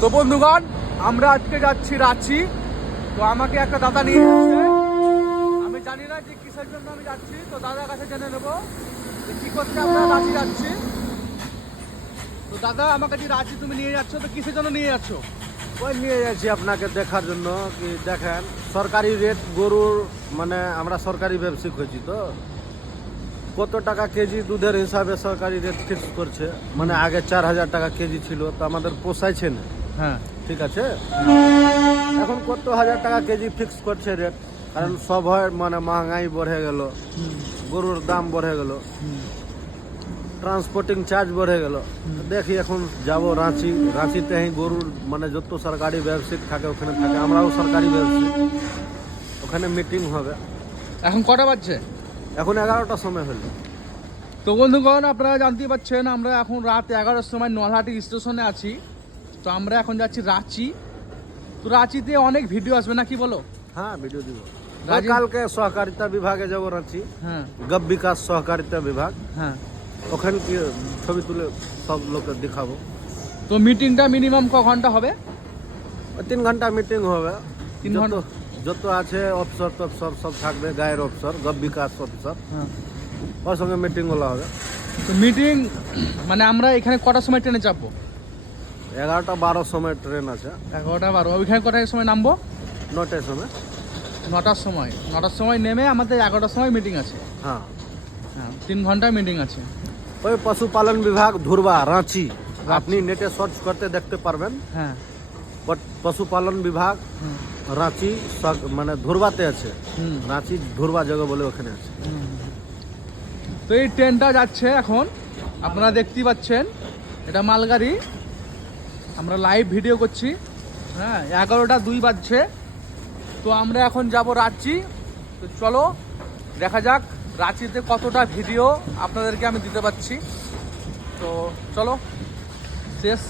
তো বন্ধুগণ, আমরা আজকে যাচ্ছি রাঁচি। তো আমাকে একটা দাদা নিয়ে যাচ্ছে আমি জানি না যে কিসের জন্য আমি যাচ্ছি, তো দাদার কাছে জেনে নেব যে কি করতে আমরা রাঁচি যাচ্ছি। তো দাদা, আমাকে যে রাঁচি তুমি নিয়ে যাচ্ছ, তো কিসের জন্য নিয়ে যাচ্ছ? ওই নিয়ে যাচ্ছি আপনাকে দেখার জন্য কি দেখেন, সরকারি রেট গরুর মানে আমরা সরকারি ব্যবসায়িক হয়েছি তো। কত টাকা কেজি দুধের হিসাবে সরকারি রেট ফিক্স করছে? মানে আগে চার হাজার টাকা কেজি ছিল, তো আমাদের পোষাইছে না। হ্যাঁ ঠিক আছে? এখন কত হাজার টাকা কেজি ফিক্স করছে রেট কারণ সব হয় মানে মহঙ্গাই বেড়ে গেল। গরুর দাম বেড়ে গেল। ট্রান্সপোর্টিং চার্জ বেড়ে গেল। দেখি এখন যাব রাঁচি। রাঁচিতে গরুর মানে যত সরকারি ব্যবসায়িক থাকে ওখানে থাকে। আমরাও সরকারি ব্যবসায়িক। ওখানে মিটিং হবে। এখন কটা বাজছে? এখন এগারোটার সময় হলো। তো বন্ধুগণ আপনারা জানতেই পারছেন আমরা এখন রাত এগারোটার সময় নলহাটি স্টেশনে আছি। তো আমরা এখন যাচ্ছি রাঁচি। তো রাঁচিতে অনেক ভিডিও আসবে না কি বলো? হ্যাঁ ভিডিও দিব। কালকে সহকারিতা বিভাগে যাব রাঁচি। হ্যাঁ। গব বিকাশ সহকারিতা বিভাগ। হ্যাঁ। ওখানে কি ছবি তুলে সব লোককে দেখাবো। তো মিটিংটা মিনিমাম ক ঘণ্টা হবে? তিন ঘণ্টা মিটিং হবে। তিন ঘণ্টা? যত আছে অফিসার টফিসার সব থাকবে গায়ের অফিসার গব বিকাশ অফিসার। হ্যাঁ। ওর সঙ্গে মিটিংগুলো হবে। তো মিটিং মানে আমরা এখানে কটার সময় ট্রেনে চাপবো? এগারোটা সময় ট্রেন আছে। এগারোটা বারো। ওইখানে কটার সময় নামবো? নটার সময়। নটার সময়। নটার সময় নেমে আমাদের এগারোটার সময় মিটিং আছে। হ্যাঁ। হ্যাঁ তিন মিটিং আছে। ওই পশুপালন বিভাগ ধুরবা রাঁচি। আপনি নেটে সার্চ করতে দেখতে পারবেন। হ্যাঁ। পশুপালন বিভাগ রাঁচি মানে ধুরবাতে আছে। রাঁচি ধুরবা জায়গা বলে ওখানে আছে। তো এই ট্রেনটা যাচ্ছে এখন। আপনারা দেখতেই পাচ্ছেন এটা মালগাড়ি। আমরা লাইভ ভিডিও করছি। হ্যাঁ এগারোটা দুই বাজছে। তো আমরা এখন যাব রাঁচি। তো চলো, দেখা যাক রাঁচিতে কতটা ভিডিও আপনাদেরকে আমি দিতে পারছি। তো চলো, শেষ।